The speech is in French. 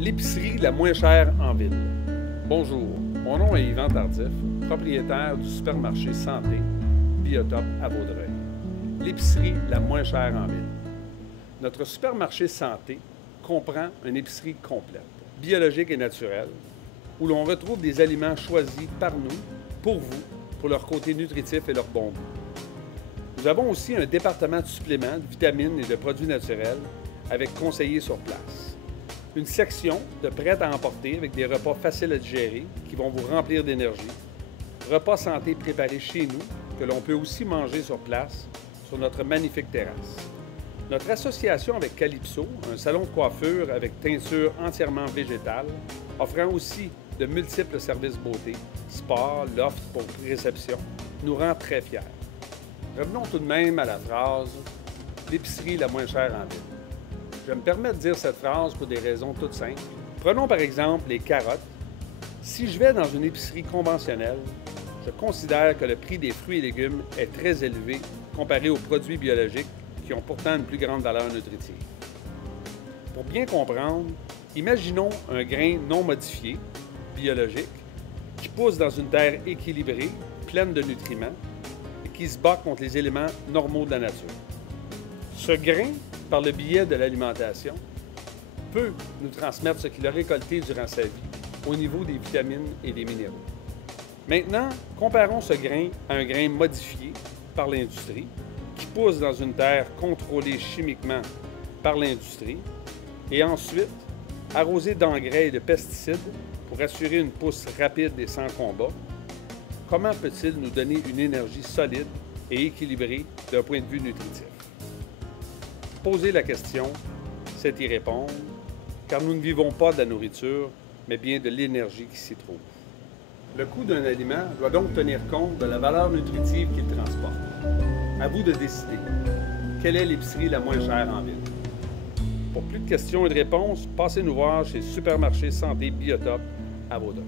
L'épicerie la moins chère en ville. Bonjour, mon nom est Yvan Tardif, propriétaire du supermarché Santé Biotop à Vaudreuil. L'épicerie la moins chère en ville. Notre supermarché Santé comprend une épicerie complète, biologique et naturelle, où l'on retrouve des aliments choisis par nous, pour vous, pour leur côté nutritif et leur bon goût. Nous avons aussi un département de suppléments, de vitamines et de produits naturels avec conseillers sur place. Une section de prêt à emporter avec des repas faciles à digérer qui vont vous remplir d'énergie. Repas santé préparés chez nous que l'on peut aussi manger sur place sur notre magnifique terrasse. Notre association avec Calypso, un salon de coiffure avec teinture entièrement végétale, offrant aussi de multiples services beauté, spa, loft pour réception, nous rend très fiers. Revenons tout de même à la phrase « l'épicerie la moins chère en ville ». Je me permets de dire cette phrase pour des raisons toutes simples. Prenons par exemple les carottes. Si je vais dans une épicerie conventionnelle, je considère que le prix des fruits et légumes est très élevé comparé aux produits biologiques qui ont pourtant une plus grande valeur nutritive. Pour bien comprendre, imaginons un grain non modifié, biologique, qui pousse dans une terre équilibrée, pleine de nutriments, et qui se bat contre les éléments normaux de la nature. Ce grain, par le biais de l'alimentation, peut nous transmettre ce qu'il a récolté durant sa vie au niveau des vitamines et des minéraux. Maintenant, comparons ce grain à un grain modifié par l'industrie qui pousse dans une terre contrôlée chimiquement par l'industrie et ensuite arrosé d'engrais et de pesticides pour assurer une pousse rapide et sans combat. Comment peut-il nous donner une énergie solide et équilibrée d'un point de vue nutritif? Poser la question, c'est y répondre, car nous ne vivons pas de la nourriture, mais bien de l'énergie qui s'y trouve. Le coût d'un aliment doit donc tenir compte de la valeur nutritive qu'il transporte. À vous de décider. Quelle est l'épicerie la moins chère en ville? Pour plus de questions et de réponses, passez nous voir chez Supermarché Santé Biotop à Vaudreuil.